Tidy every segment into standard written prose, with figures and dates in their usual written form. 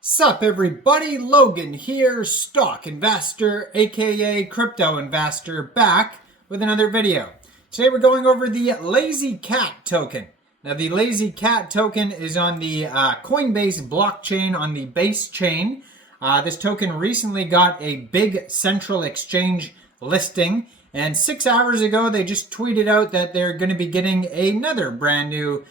Sup everybody, Logan here, stock investor, aka crypto investor, back with another video. Today we're going over the Lazycat token. Now the Lazycat token is on the Coinbase blockchain on the Basechain. This token recently got a big central exchange listing, and 6 hours ago they just tweeted out that they're going to be getting another brand new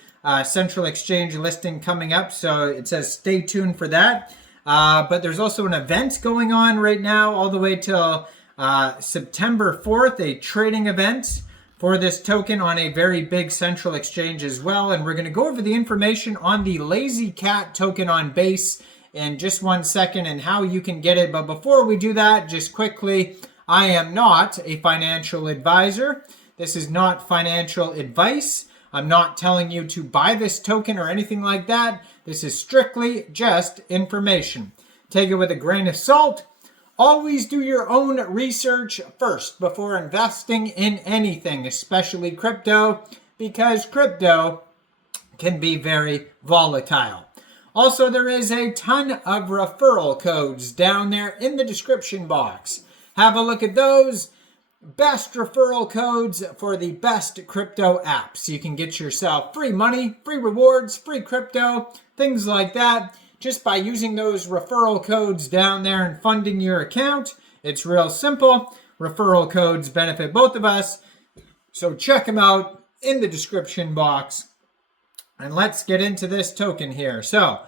central exchange listing coming up, so it says stay tuned for that. But there's also an event going on right now all the way till September 4th, a trading event for this token on a very big central exchange as well. And we're going to go over the information on the Lazycat token on Base in just 1 second and how you can get it. But before we do that, just quickly, I am not a financial advisor. This is not financial advice. I'm not telling you to buy this token or anything like that. This is strictly just information. Take it with a grain of salt. Always do your own research first before investing in anything, especially crypto, because crypto can be very volatile. Also, there is a ton of referral codes down there in the description box. Have a look at those. Best referral codes for the best crypto apps. You can get yourself free money, free rewards, free crypto, things like that, just by using those referral codes down there and funding your account. It's real simple. Referral codes benefit both of us, so check them out in the description box. And let's get into this token here. So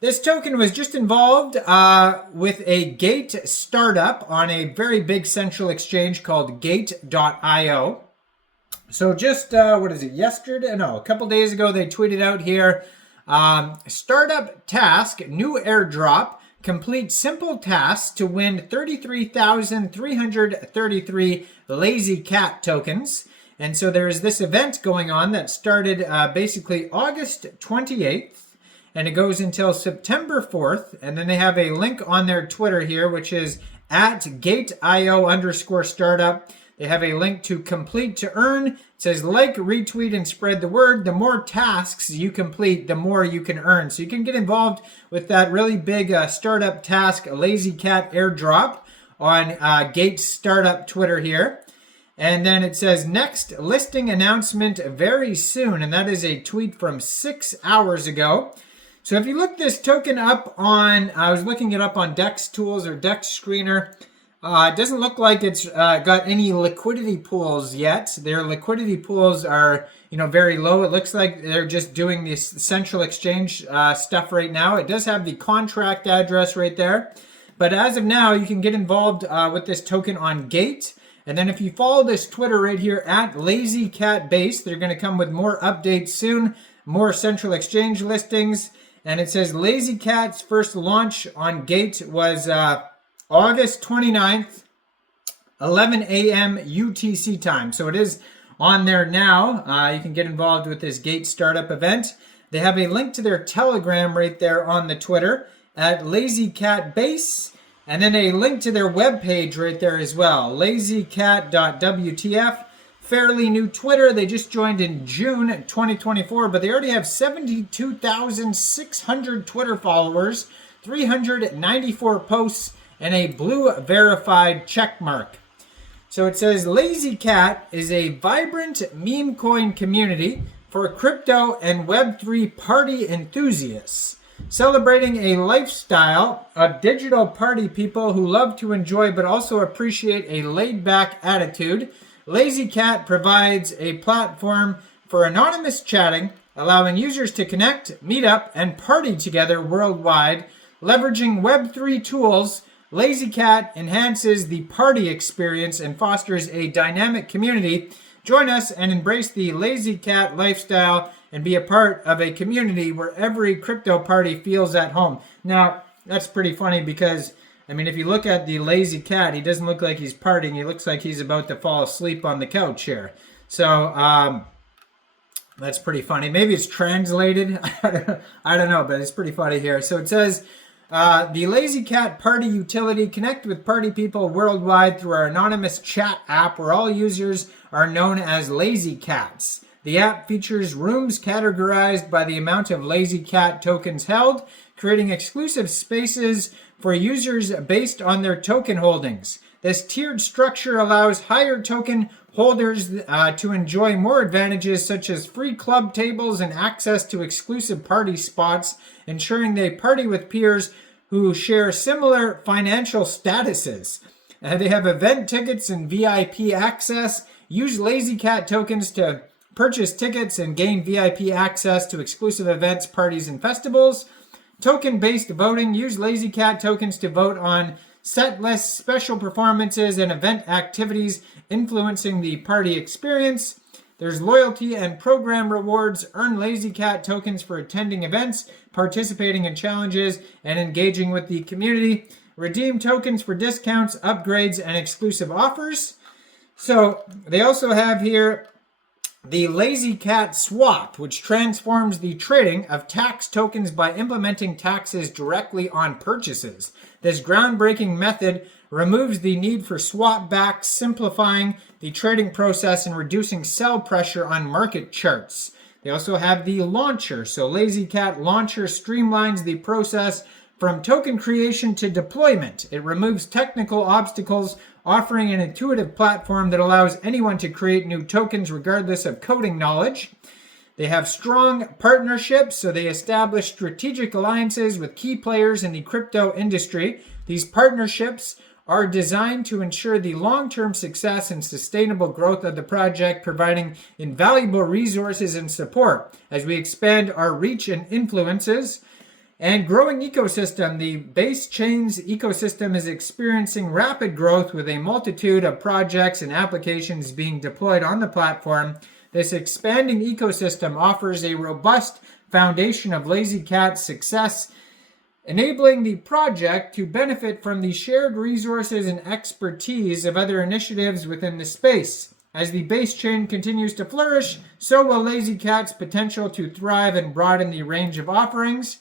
this token was just involved with a Gate startup on a very big central exchange called Gate.io. So just, a couple days ago, they tweeted out here, startup task, new airdrop, complete simple tasks to win 33,333 Lazycat tokens. And so there's this event going on that started basically August 28th. And it goes until September 4th. And then they have a link on their Twitter here, which is at @gateio_startup. They have a link to complete to earn. It says like, retweet, and spread the word. The more tasks you complete, the more you can earn. So you can get involved with that really big startup task, Lazycat airdrop on Gate Startup Twitter here. And then it says next listing announcement very soon. And that is a tweet from 6 hours ago. So if you look this token up on, I was looking it up on Dex Tools or Dex Screener. It doesn't look like it's got any liquidity pools yet. Their liquidity pools are, very low. It looks like they're just doing this central exchange stuff right now. It does have the contract address right there. But as of now, you can get involved with this token on Gate. And then if you follow this Twitter right here at Lazycat Base, they're going to come with more updates soon, more central exchange listings. And it says Lazycat's first launch on Gate was August 29th, 11 a.m. UTC time. So it is on there now. You can get involved with this Gate startup event. They have a link to their Telegram right there on the Twitter at Lazycat Base. And then a link to their webpage right there as well, lazycat.wtf. Fairly new Twitter. They just joined in June 2024, but they already have 72,600 Twitter followers, 394 posts, and a blue verified check mark. So it says Lazycat is a vibrant meme coin community for crypto and Web3 party enthusiasts, celebrating a lifestyle of digital party people who love to enjoy but also appreciate a laid-back attitude. Lazycat provides a platform for anonymous chatting, allowing users to connect, meet up, and party together worldwide. Leveraging Web3 tools, Lazycat enhances the party experience and fosters a dynamic community. Join us and embrace the Lazycat lifestyle and be a part of a community where every crypto party feels at home. Now, that's pretty funny because if you look at the Lazycat, he doesn't look like he's partying. He looks like he's about to fall asleep on the couch here. So that's pretty funny. Maybe it's translated. I don't know, but it's pretty funny here. So it says, the Lazycat party utility, connect with party people worldwide through our anonymous chat app where all users are known as Lazycats. The app features rooms categorized by the amount of Lazycat tokens held, creating exclusive spaces for users based on their token holdings. This tiered structure allows higher token holders to enjoy more advantages such as free club tables and access to exclusive party spots, ensuring they party with peers who share similar financial statuses. They have event tickets and VIP access. Use Lazycat tokens to purchase tickets and gain VIP access to exclusive events, parties, and festivals. Token-based voting. Use Lazycat tokens to vote on set lists, special performances, and event activities influencing the party experience. There's loyalty and program rewards. Earn Lazycat tokens for attending events, participating in challenges, and engaging with the community. Redeem tokens for discounts, upgrades, and exclusive offers. So they also have here the Lazycat swap, which transforms the trading of tax tokens by implementing taxes directly on purchases. This groundbreaking method removes the need for swap backs, simplifying the trading process and reducing sell pressure on market charts. They also have the launcher. So Lazycat launcher streamlines the process from token creation to deployment. It removes technical obstacles, offering an intuitive platform that allows anyone to create new tokens regardless of coding knowledge. They have strong partnerships, so they establish strategic alliances with key players in the crypto industry. These partnerships are designed to ensure the long-term success and sustainable growth of the project, providing invaluable resources and support as we expand our reach and influences. And growing ecosystem. The Basechain's ecosystem is experiencing rapid growth with a multitude of projects and applications being deployed on the platform. This expanding ecosystem offers a robust foundation of Lazycat's success, enabling the project to benefit from the shared resources and expertise of other initiatives within the space. As the Basechain continues to flourish, so will Lazycat's potential to thrive and broaden the range of offerings.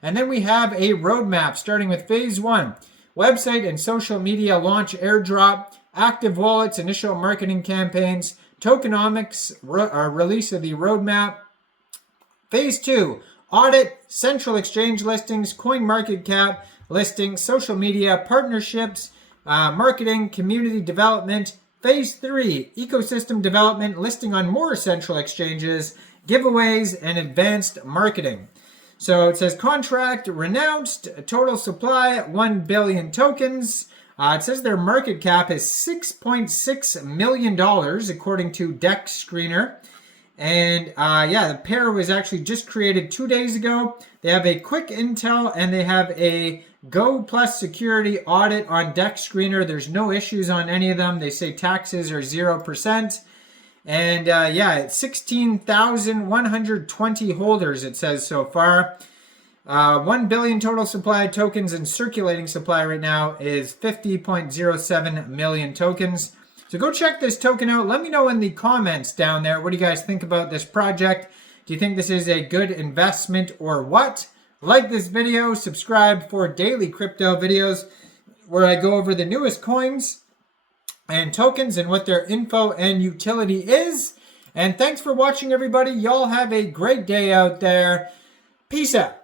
And then we have a roadmap starting with phase 1. Website and social media launch airdrop, active wallets, initial marketing campaigns, tokenomics, release of the roadmap. Phase 2, audit, central exchange listings, coin market cap listings, social media, partnerships, marketing, community development. Phase 3, ecosystem development, listing on more central exchanges, giveaways, and advanced marketing. So it says contract renounced, total supply 1 billion tokens. It says their market cap is $6.6 million according to Dex Screener. And the pair was actually just created 2 days ago. They have a quick intel and they have a Go Plus security audit on Dex Screener. There's no issues on any of them. They say taxes are 0%. And it's 16,120 holders, it says so far. 1 billion total supply of tokens, and circulating supply right now is 50.07 million tokens. So go check this token out. Let me know in the comments down there. What do you guys think about this project? Do you think this is a good investment or what? Like this video, subscribe for daily crypto videos where I go over the newest coins and tokens and what their info and utility is. And thanks for watching, everybody. Y'all have a great day out there. Peace out.